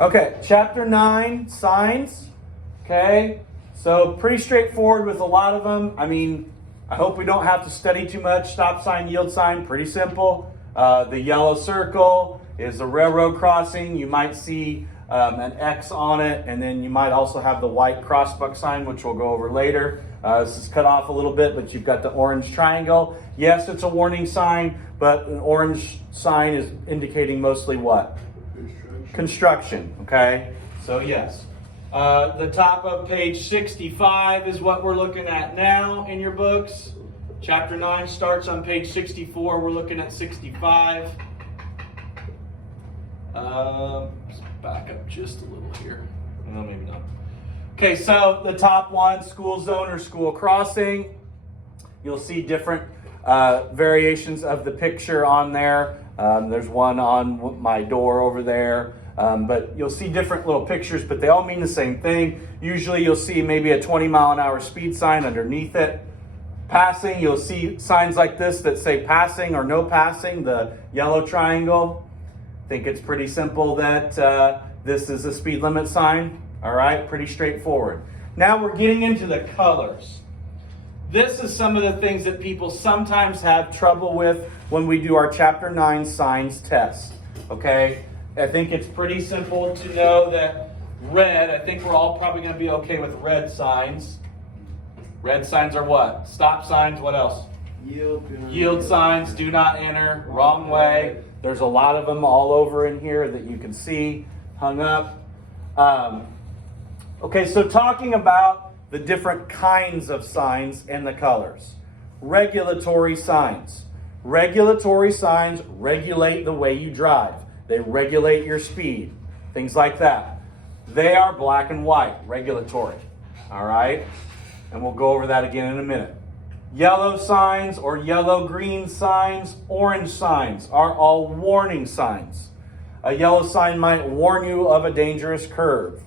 Okay, chapter 9, signs. Okay, so pretty straightforward with a lot of them. I mean, I hope we don't have to study too much. Stop sign, yield sign, pretty simple. The yellow circle is a railroad crossing. You might see an X on it, and then you might also have the white crossbuck sign, which we'll go over later. This is cut off a little bit, but you've got the orange triangle. Yes, it's a warning sign, but an orange sign is indicating mostly what? Construction, okay? So yes. The top of page 65 is what we're looking at now in your books. Chapter 9 starts on page 64. We're looking at 65. Let's back up just a little here. No, maybe not. Okay, so the top one, school zone or school crossing. You'll see different variations of the picture on there. There's one on my door over there. But you'll see different little pictures, but they all mean the same thing. Usually you'll see maybe a 20-mile-an-hour speed sign underneath it. Passing, you'll see signs like this that say passing or no passing, the yellow triangle. I think it's pretty simple that this is a speed limit sign. All right, pretty straightforward. Now we're getting into the colors. This is some of the things that people sometimes have trouble with when we do our Chapter 9 signs test, okay? I think it's pretty simple to know that red, I think we're all probably going to be okay with red signs. Red signs are what? Stop signs, what else? Yield signs, do not enter, wrong way. There's a lot of them all over in here that you can see hung up. Okay, so talking about the different kinds of signs and the colors. Regulatory signs. Regulatory signs regulate the way you drive. They regulate your speed, things like that. They are black and white, regulatory, all right? And we'll go over that again in a minute. Yellow signs or yellow-green signs, orange signs are all warning signs. A yellow sign might warn you of a dangerous curve.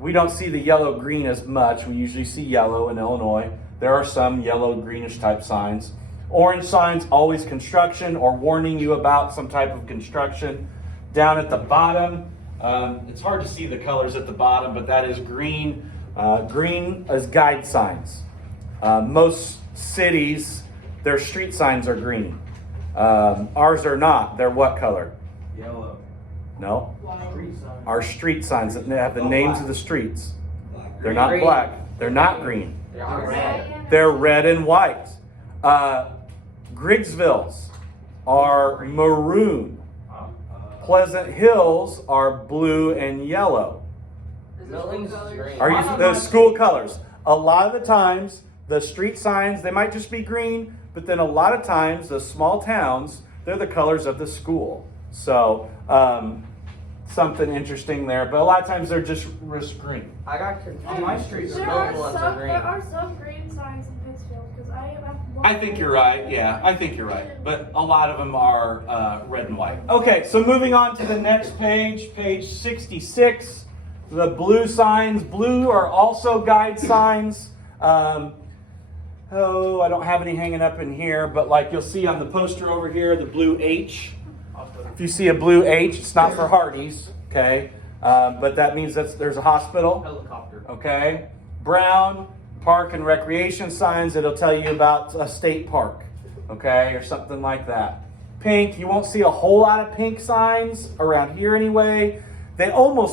We don't see the yellow-green as much. We usually see yellow in Illinois. There are some yellow-greenish type signs. Orange signs, always construction or warning you about some type of construction. Down at the bottom, it's hard to see the colors at the bottom, but that is green. Green is guide signs. Most cities, their street signs are green. Ours are not. They're what color? Yellow. No. Street signs. Our street signs that have the names black. of the streets. Black. They're not Green. black. They're not green. They are red. They're red and white. Griggsville's are maroon. Pleasant Hills are blue and yellow. Millings is green. Are you the school colors? A lot of the times, the street signs, they might just be green, but then a lot of times, the small towns, they're the colors of the school. So, something interesting there, but a lot of times they're just green. I got confused. On my street, There are some green signs in Pittsfield because I think you're right. Yeah, I think you're right. But a lot of them are red and white. Okay, so moving on to the next page, page 66. The blue signs. Blue are also guide signs. I don't have any hanging up in here, but like you'll see on the poster over here, the blue H. If you see a blue H, it's not for Hardee's, okay? But that means there's a hospital. Helicopter. Okay. Brown, park and recreation signs. It'll tell you about a state park, okay, or something like that. Pink, you won't see a whole lot of pink signs around here anyway. They almost